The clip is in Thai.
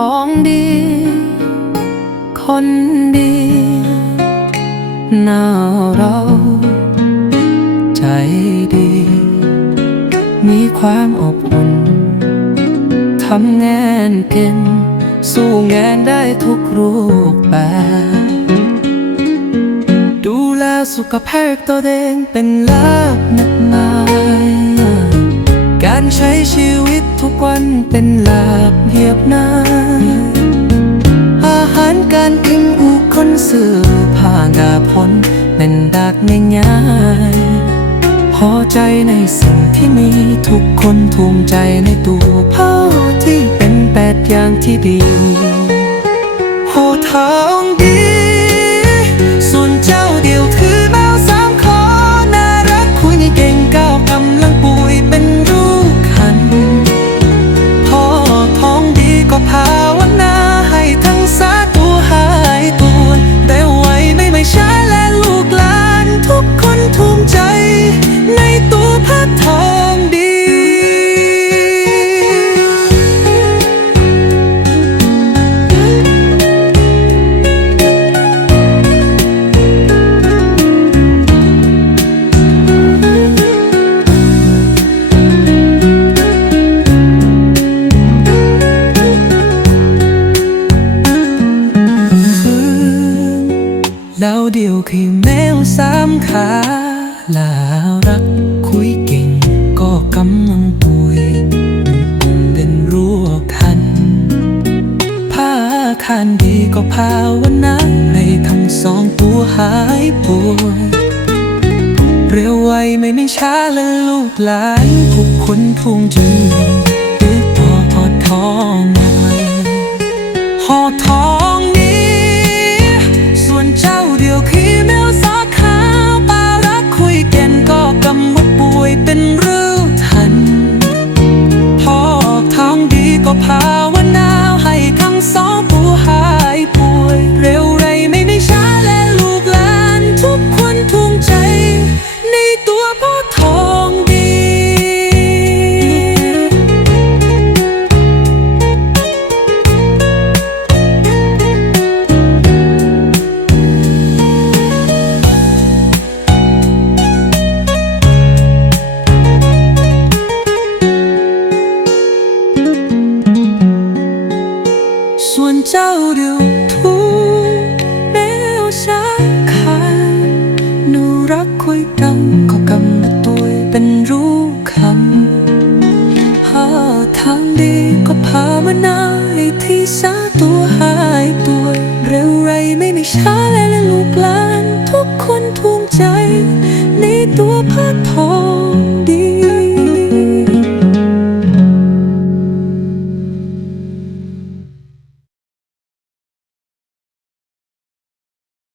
ของดี คนดีหน้าเราใจดี มีความอบอุ่นทำงานเก่งสู้งานได้ทุกรูปแบบ ดูแลสุขภาพตัวเองเป็นลาบนักมาย การใช้ชีวิตทุกวันเป็นลาบเรียบน้า เสื้อผ้างาพลเป็นดักง่ายๆพอใจในสิ่งที่มีทุกคนภูมิใจในตัวพ่อที่เป็นแปดอย่างที่ดีโหทองดี ใจในตัวพัดทองดี แล้วเดียวคือแมวสามขา ล้วรักคุยเก่งก็กำลังป่วย เป็นรู้คัน ผ้าคันดีก็ภาวนาให้ทั้งสองตัวหายป่วยเร็วไวไม่ไม่ช้าและลูกหลานทุกคนทุ่งจืนหรือพอพอทองหอทอง ก็ภา วนเจ้าเดียวทูแมวสาขาหนูรักคุยกันก็กำมาตัวเป็นรู้คำหาทางดีก็พามานาให้ที่สาตัวหายตัว เร็วไรไม่มีช้าและลูกหลาน ทุกคนภูมิใจ ในตัวพัดทอง